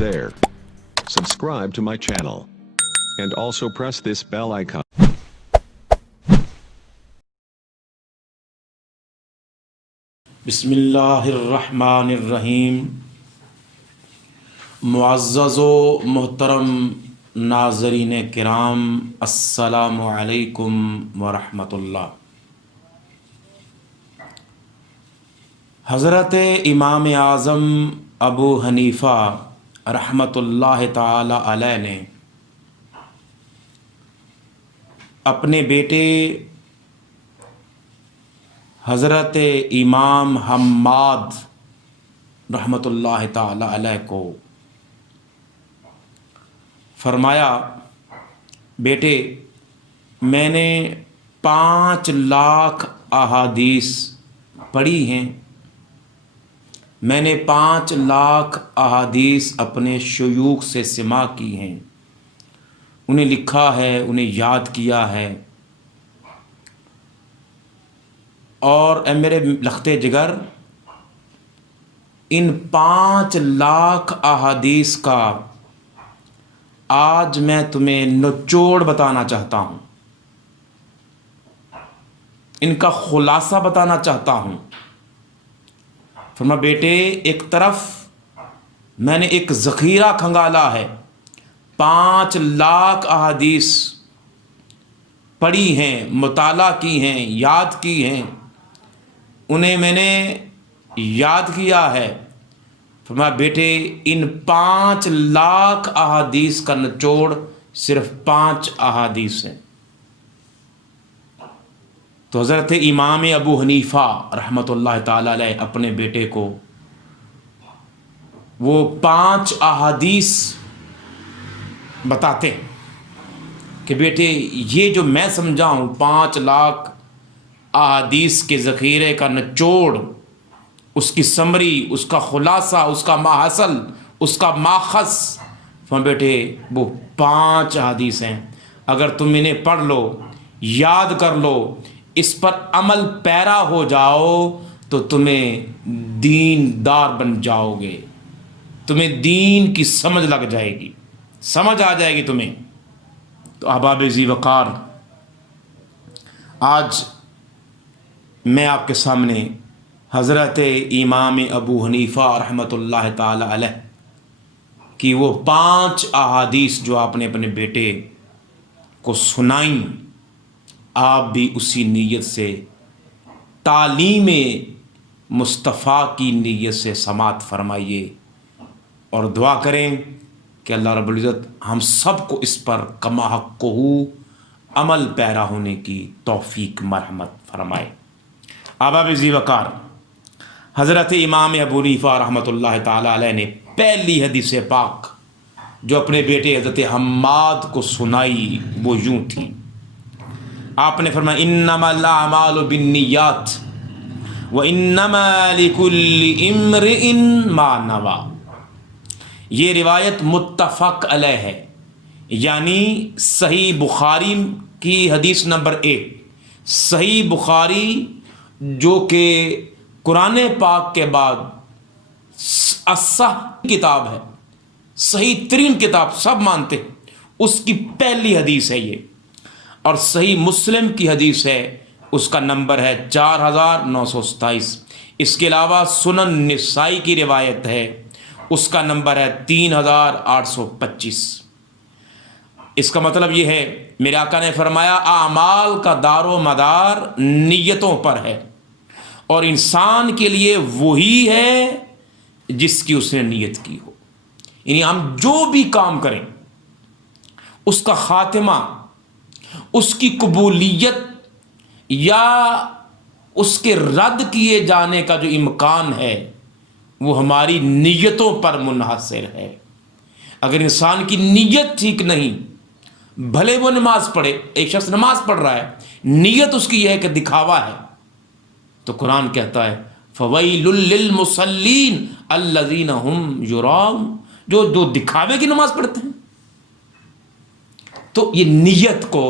there. Subscribe to my channel. And also press this bell icon. بسم اللہ الرحمن الرحیم. معزز و محترم ناظرین کرام، السلام علیکم ورحمۃ اللہ. حضرت امام اعظم ابو حنیفہ رحمۃ اللہ تعالی علیہ نے اپنے بیٹے حضرت امام حماد رحمۃ اللہ تعالی علیہ کو فرمایا، بیٹے میں نے 5 لاکھ احادیث پڑھی ہیں، میں نے 5 لاکھ احادیث اپنے شیوخ سے سماع کی ہیں، انہیں لکھا ہے، انہیں یاد کیا ہے، اور اے میرے لختے جگر، ان 5 لاکھ احادیث کا آج میں تمہیں نچوڑ بتانا چاہتا ہوں، ان کا خلاصہ بتانا چاہتا ہوں. فرمایا، بیٹے ایک طرف میں نے ایک ذخیرہ کھنگالا ہے، 5 لاکھ احادیث پڑھی ہیں، مطالعہ کی ہیں، یاد کی ہیں، انہیں میں نے یاد کیا ہے. فرمایا، بیٹے ان 5 لاکھ احادیث کا نچوڑ صرف 5 احادیث ہیں. تو حضرت امام ابو حنیفہ رحمۃ اللہ تعالی علیہ اپنے بیٹے کو وہ 5 احادیث بتاتے ہیں کہ بیٹے یہ جو میں سمجھا ہوں 5 لاکھ احادیث کے ذخیرے کا نچوڑ، اس کی سمری، اس کا خلاصہ، اس کا ماحصل، اس کا ماخذ، بیٹے وہ 5 احادیث ہیں. اگر تم انہیں پڑھ لو، یاد کر لو، اس پر عمل پیرا ہو جاؤ تو تمہیں دیندار بن جاؤ گے، تمہیں دین کی سمجھ لگ جائے گی، سمجھ آ جائے گی تمہیں. تو احباب ذی وقار، آج میں آپ کے سامنے حضرت امام ابو حنیفہ رحمۃ اللہ تعالی علیہ کی وہ 5 احادیث جو آپ نے اپنے بیٹے کو سنائیں، آپ بھی اسی نیت سے، تعلیم مصطفیٰ کی نیت سے سماعت فرمائیے، اور دعا کریں کہ اللہ رب العزت ہم سب کو اس پر کما حق عمل پیرا ہونے کی توفیق مرحمت فرمائے. احباب ذی وقار، حضرت امام ابو حنیفہ رحمۃ اللہ تعالی علیہ نے پہلی حدیث پاک جو اپنے بیٹے حضرت حماد کو سنائی وہ یوں تھی. آپ نے فرمایا، انما الاعمال بالنیات وانما لکل امرئ ما نوی. یہ روایت متفق علیہ ہے، یعنی صحیح بخاری کی حدیث نمبر 1. صحیح بخاری جو کہ قرآن پاک کے بعد اصح کتاب ہے، صحیح ترین کتاب، سب مانتے ہیں، اس کی پہلی حدیث ہے یہ. اور صحیح مسلم کی حدیث ہے، اس کا نمبر ہے 4927. اس کے علاوہ سنن نسائی کی روایت ہے، اس کا نمبر ہے 3825. اس کا مطلب یہ ہے، میرے آقا نے فرمایا اعمال کا دار و مدار نیتوں پر ہے، اور انسان کے لیے وہی ہے جس کی اس نے نیت کی ہو. یعنی ہم جو بھی کام کریں، اس کا خاتمہ، اس کی قبولیت یا اس کے رد کیے جانے کا جو امکان ہے وہ ہماری نیتوں پر منحصر ہے. اگر انسان کی نیت ٹھیک نہیں، بھلے وہ نماز پڑھے، ایک شخص نماز پڑھ رہا ہے، نیت اس کی یہ ہے کہ دکھاوا ہے، تو قرآن کہتا ہے فویل للمصلین الذین هم یراؤن، جو دکھاوے کی نماز پڑھتے ہیں. تو یہ نیت کو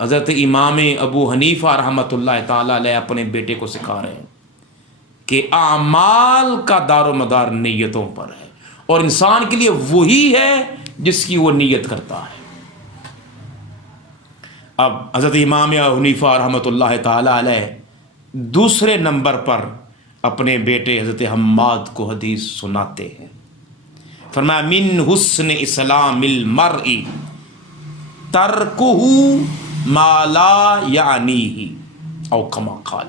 حضرت امام ابو حنیفہ رحمۃ اللہ تعالی علیہ اپنے بیٹے کو سکھا رہے ہیں کہ اعمال کا دار و مدار نیتوں پر ہے، اور انسان کے لیے وہی ہے جس کی وہ نیت کرتا ہے۔ اب حضرت امام حنیفہ رحمۃ اللہ تعالی علیہ دوسرے نمبر پر اپنے بیٹے حضرت حماد کو حدیث سناتے ہیں۔ فرمایا من حسن اسلام المرء ترکہ ما لا یعنیہ او کما قال۔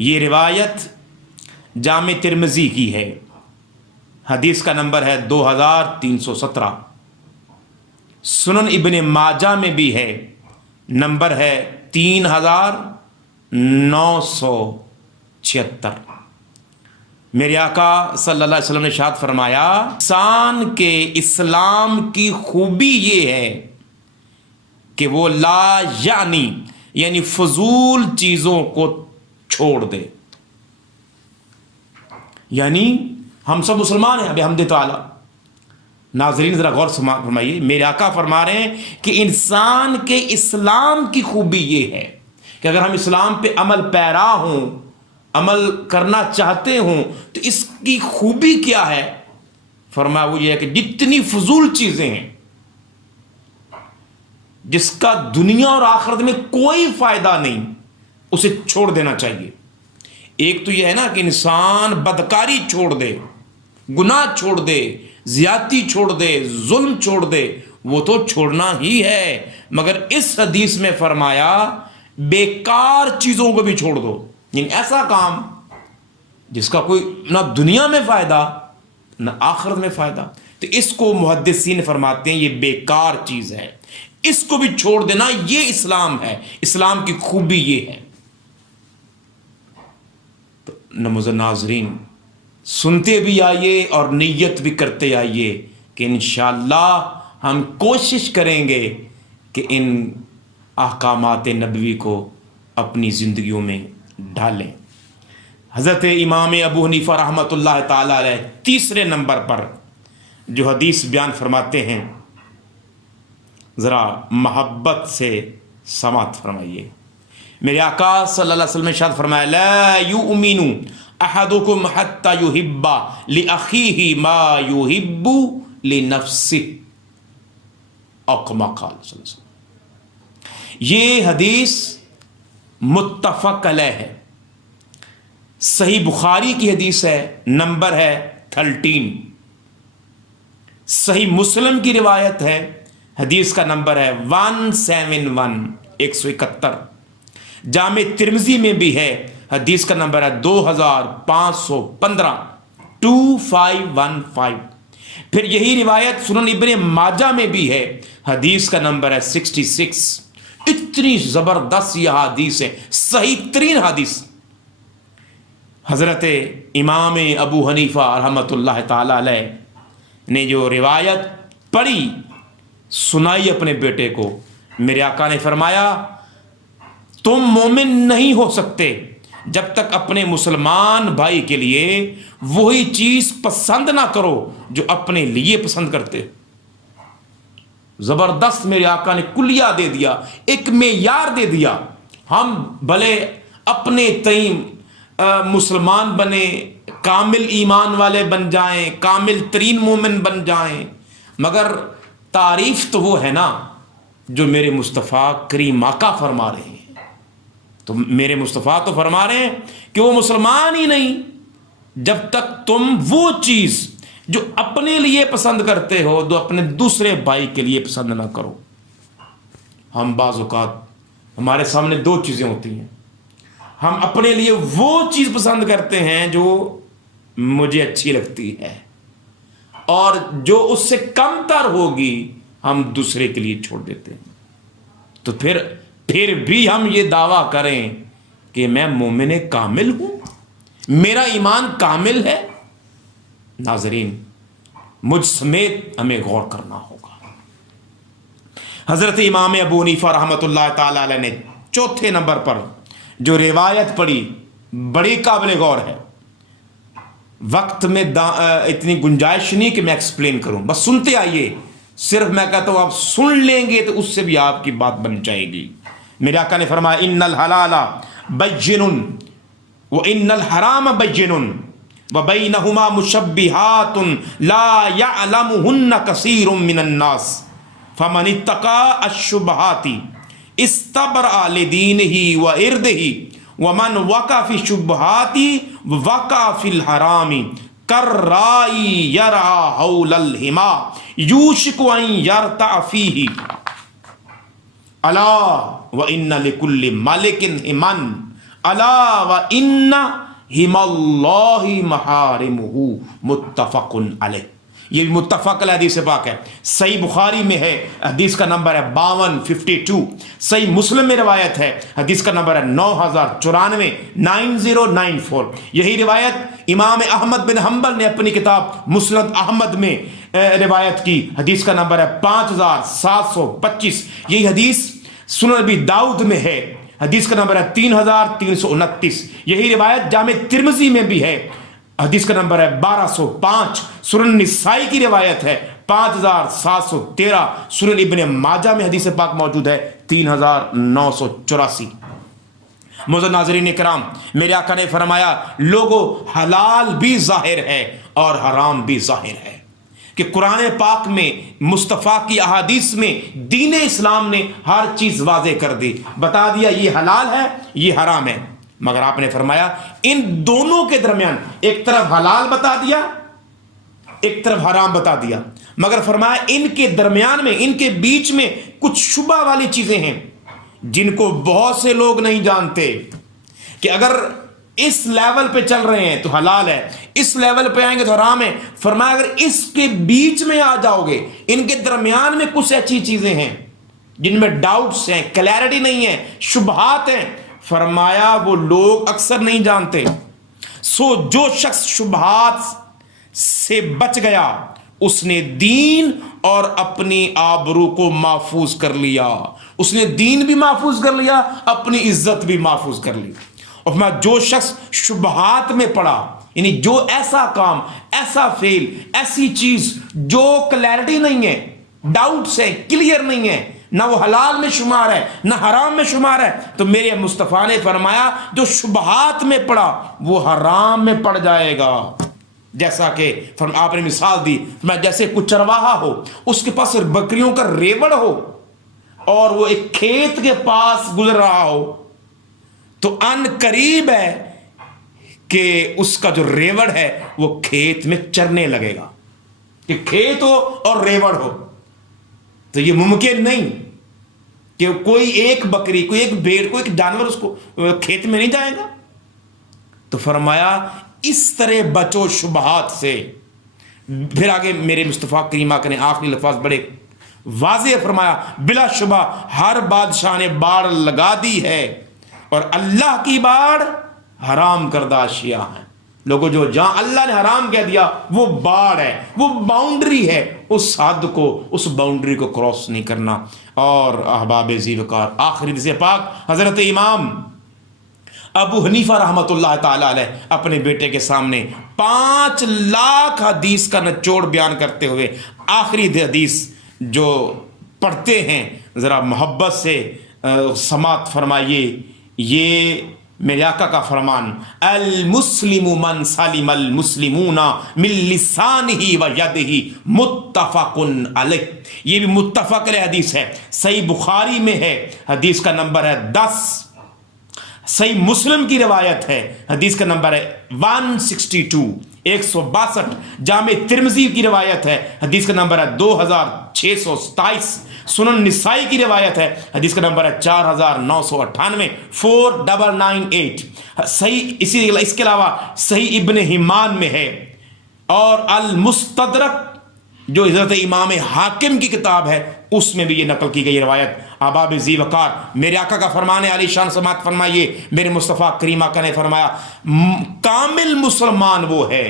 یہ روایت جامع ترمذی کی ہے، حدیث کا نمبر ہے 2317۔ سنن ابن ماجہ میں بھی ہے، نمبر ہے 3976۔ میرے آقا صلی اللہ علیہ وسلم نے ارشاد فرمایا انسان کے اسلام کی خوبی یہ ہے کہ وہ لا یعنی فضول چیزوں کو چھوڑ دے۔ یعنی ہم سب مسلمان ہیں بحمد تعالی۔ ناظرین ذرا غور سے فرمائیے، میرے آقا فرما رہے ہیں کہ انسان کے اسلام کی خوبی یہ ہے کہ اگر ہم اسلام پہ عمل پیرا ہوں، عمل کرنا چاہتے ہوں، تو اس کی خوبی کیا ہے؟ فرمایا وہ یہ ہے کہ جتنی فضول چیزیں ہیں جس کا دنیا اور آخرت میں کوئی فائدہ نہیں، اسے چھوڑ دینا چاہیے۔ ایک تو یہ ہے نا کہ انسان بدکاری چھوڑ دے، گناہ چھوڑ دے، زیادتی چھوڑ دے، ظلم چھوڑ دے، وہ تو چھوڑنا ہی ہے، مگر اس حدیث میں فرمایا بیکار چیزوں کو بھی چھوڑ دو، یعنی ایسا کام جس کا کوئی نہ دنیا میں فائدہ نہ آخرت میں فائدہ، تو اس کو محدثین فرماتے ہیں یہ بیکار چیز ہے، اس کو بھی چھوڑ دینا، یہ اسلام ہے، اسلام کی خوبی یہ ہے۔ تو ناظرین سنتے بھی آئیے اور نیت بھی کرتے آئیے کہ انشاءاللہ ہم کوشش کریں گے کہ ان احکامات نبوی کو اپنی زندگیوں میں ڈالیں۔ حضرت امام ابو حنیفہ رحمۃ اللہ تعالی علیہ تیسرے نمبر پر جو حدیث بیان فرماتے ہیں، ذرا محبت سے سماعت فرمائیے۔ میرے آقا صلی اللہ علیہ وسلم نے ارشاد فرمایا لا یؤمن احدکم حتی یحب لاخیہ ما یحب لنفسہ او کما قال صلی اللہ علیہ وسلم۔ یہ حدیث متفق علیہ ہے، صحیح بخاری کی حدیث ہے، نمبر ہے 13۔ صحیح مسلم کی روایت ہے، حدیث کا نمبر ہے 171۔ جامع ترمذی میں بھی ہے، حدیث کا نمبر ہے 2515۔ پھر یہی روایت سنن ابن ماجہ میں بھی ہے، حدیث کا نمبر ہے 66۔ اتنی زبردست یہ حدیث ہے، صحیح ترین حدیث۔ حضرت امام ابو حنیفہ رحمۃ اللہ تعالی علیہ نے جو روایت پڑھی سنائی اپنے بیٹے کو، میرے آقا نے فرمایا تم مومن نہیں ہو سکتے جب تک اپنے مسلمان بھائی کے لیے وہی چیز پسند نہ کرو جو اپنے لیے پسند کرتے۔ زبردست میرے آقا نے کلیہ دے دیا، ایک معیار دے دیا۔ ہم بھلے اپنے تئیں مسلمان بنے، کامل ایمان والے بن جائیں، کامل ترین مومن بن جائیں، مگر تعریف تو وہ ہے نا جو میرے مصطفیٰ کریم آقا فرما رہے ہیں۔ تو میرے مصطفیٰ تو فرما رہے ہیں کہ وہ مسلمان ہی نہیں جب تک تم وہ چیز جو اپنے لیے پسند کرتے ہو تو اپنے دوسرے بھائی کے لیے پسند نہ کرو۔ ہم بعض اوقات ہمارے سامنے دو چیزیں ہوتی ہیں، ہم اپنے لیے وہ چیز پسند کرتے ہیں جو مجھے اچھی لگتی ہے، اور جو اس سے کم تر ہوگی ہم دوسرے کے لیے چھوڑ دیتے ہیں۔ تو پھر بھی ہم یہ دعویٰ کریں کہ میں مومن کامل ہوں، میرا ایمان کامل ہے، ناظرین مجھ سمیت ہمیں غور کرنا ہوگا۔ حضرت امام ابو حنیفہ رحمۃ اللہ تعالی علیہ نے چوتھے نمبر پر جو روایت پڑھی بڑی قابل غور ہے۔ وقت میں اتنی گنجائش نہیں کہ میں ایکسپلین کروں، بس سنتے آئیے، صرف میں کہتا ہوں آپ سن لیں گے تو اس سے بھی آپ کی بات بن جائے گی۔ میرے آقا نے فرمایا ان الحلال بین و ان الحرام بین وبینہما مشبہات لا یعلمہن کثیر من الناس فمن اتقى الشبہات استبرأ لدینہ وعرضہ ومن وقع فی الشبہات وقع فی الحرام کالراعی یرعی حول الحما یوشک ان یرتع فیہ الا وان لکل ملک حما الا وان حما اللہ محارمہ متفق علیہ۔ یہ متفق علیہ حدیث پاک ہے، صحیح بخاری میں ہے، حدیث کا نمبر ہے 5252، صحیح مسلم میں روایت ہے، حدیث کا نمبر ہے 9094 9094۔ یہی روایت امام احمد بن حنبل نے اپنی کتاب مسند احمد میں روایت کی، حدیث کا نمبر ہے 5725۔ یہی حدیث سنن ابی داؤد میں ہے، حدیث کا نمبر ہے 3329۔ یہی روایت جامع ترمذی میں بھی ہے، حدیث کا نمبر ہے 1205۔ سنن نسائی کی روایت ہے 5713۔ سنن ابن ماجہ میں حدیث پاک موجود ہے 3984۔ معزز ناظرین کرام، میرے آقا نے فرمایا لوگو حلال بھی ظاہر ہے اور حرام بھی ظاہر ہے، کہ قرآن پاک میں مصطفیٰ کی احادیث میں دین اسلام نے ہر چیز واضح کر دی، بتا دیا یہ حلال ہے یہ حرام ہے، مگر آپ نے فرمایا ان دونوں کے درمیان ایک طرف حلال بتا دیا ایک طرف حرام بتا دیا، مگر فرمایا ان کے درمیان میں ان کے بیچ میں کچھ شبہ والی چیزیں ہیں جن کو بہت سے لوگ نہیں جانتے، کہ اگر اس لیول پہ چل رہے ہیں تو حلال ہے، اس لیول پہ آئیں گے تو حرام ہے۔ فرمایا اگر اس کے بیچ میں آ جاؤ گے، ان کے درمیان میں کچھ ایسی چیزیں ہیں جن میں ڈاؤٹس ہیں، کلیئرٹی نہیں ہے، شبہات ہیں، فرمایا وہ لوگ اکثر نہیں جانتے۔ سو جو شخص شبہات سے بچ گیا اس نے دین اور اپنی آبرو کو محفوظ کر لیا، اس نے دین بھی محفوظ کر لیا، اپنی عزت بھی محفوظ کر لی۔ اور فرمایا جو شخص شبہات میں پڑا، یعنی جو ایسا کام، ایسا فعل، ایسی چیز جو کلیئرٹی نہیں ہے، ڈاؤٹس ہے، کلیئر نہیں ہے، نہ وہ حلال میں شمار ہے نہ حرام میں شمار ہے، تو میرے مصطفیٰ نے فرمایا جو شبہات میں پڑا وہ حرام میں پڑ جائے گا۔ جیسا کہ آپ نے مثال دی، جیسے کچھ چرواہا ہو، اس کے پاس بکریوں کا ریوڑ ہو اور وہ ایک کھیت کے پاس گزر رہا ہو، تو ان قریب ہے کہ اس کا جو ریوڑ ہے وہ کھیت میں چرنے لگے گا، کہ کھیت ہو اور ریوڑ ہو، تو یہ ممکن نہیں کہ کوئی ایک بکری، کوئی ایک بھیڑ، کوئی ایک جانور اس کو کھیت میں نہیں جائے گا۔ تو فرمایا اس طرح بچو شبہات سے۔ پھر آگے میرے مصطفیٰ کریم آقا نے آخری لفظ بڑے واضح فرمایا، بلا شبہ ہر بادشاہ نے باڑ لگا دی ہے اور اللہ کی باڑ حرام کردہ اشیاء ہیں۔ لوگوں جو جہاں اللہ نے حرام کہہ دیا وہ باڑ ہے، وہ باؤنڈری ہے، اس حد کو، اس باؤنڈری کو کراس نہیں کرنا۔ اور احباب ذی وقار، آخری حدیث پاک حضرت امام ابو حنیفہ رحمۃ اللہ تعالی علیہ اپنے بیٹے کے سامنے 5 لاکھ حدیث کا نچوڑ بیان کرتے ہوئے آخری حدیث جو پڑھتے ہیں ذرا محبت سے سماعت فرمائیے۔ یہ میرے آقا کا فرمان، المسلم من سلم المسلمون من لسانہ و یدہ متفق علیہ۔ یہ بھی متفق علیہ حدیث ہے، صحیح بخاری میں ہے، حدیث کا نمبر ہے 10، صحیح مسلم کی روایت ہے، حدیث کا نمبر ہے 162 162، جامع ترمذی کی روایت ہے، حدیث کا نمبر ہے 2627، سنن نسائی کی روایت ہے، حدیث کا نمبر ہے 4998 4998۔ صحیح اس کے علاوہ صحیح ابن حمان میں ہے، اور المستدرک جو حضرت امام حاکم کی کتاب ہے اس میں بھی یہ نقل کی گئی روایت۔ احباب ذی وقار، میرے آقا کا فرمان ہے، علی شان سماعت فرمائیے، میرے مصطفیٰ کریم آقا نے فرمایا کامل مسلمان وہ ہے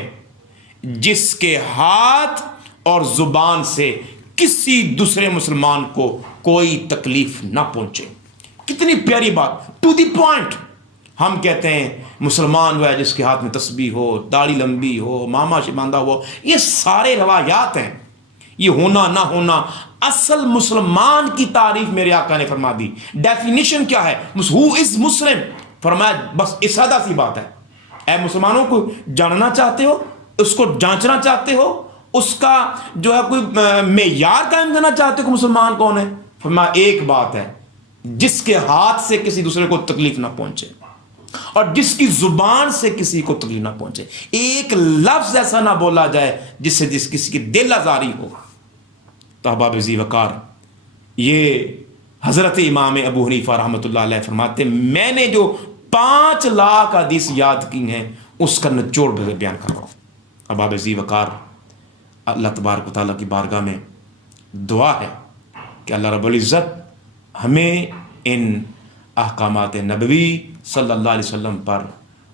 جس کے ہاتھ اور زبان سے کسی دوسرے مسلمان کو کوئی تکلیف نہ پہنچے۔ کتنی پیاری بات، ٹو دی پوائنٹ۔ ہم کہتے ہیں مسلمان وہ ہے جس کے ہاتھ میں تسبیح ہو، داڑھی لمبی ہو، ماما باندھا ہو، یہ سارے روایات ہیں، یہ ہونا نہ ہونا۔ اصل مسلمان کی تعریف میرے آقا نے فرما دی، ڈیفینیشن کیا ہے، ہو از مسلم، فرمایا بس سادہ سی بات ہے، اے مسلمانوں کو جاننا چاہتے ہو، اس کو جانچنا چاہتے ہو، اس کا جو ہے کوئی معیار قائم کرنا چاہتے ہو کہ مسلمان کون ہے؟ فرمایا ایک بات ہے، جس کے ہاتھ سے کسی دوسرے کو تکلیف نہ پہنچے اور جس کی زبان سے کسی کو تکلیف نہ پہنچے، ایک لفظ ایسا نہ بولا جائے جس سے کسی کی دل آزاری ہو۔ تو احباب ذی وقار، یہ حضرت امام ابو حنیفہ رحمۃ اللہ علیہ فرماتے ہیں میں نے جو 5 لاکھ حدیث یاد کی ہیں اس کا نچوڑ بیان کر رہا ہوں۔ احباب ذی وقار، اللہ تبارک و تعالیٰ کی بارگاہ میں دعا ہے کہ اللہ رب العزت ہمیں ان احکامات نبوی صلی اللہ علیہ وسلم پر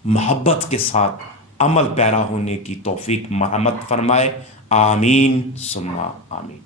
محبت کے ساتھ عمل پیرا ہونے کی توفیق مرحمت فرمائے، آمین ثم آمین۔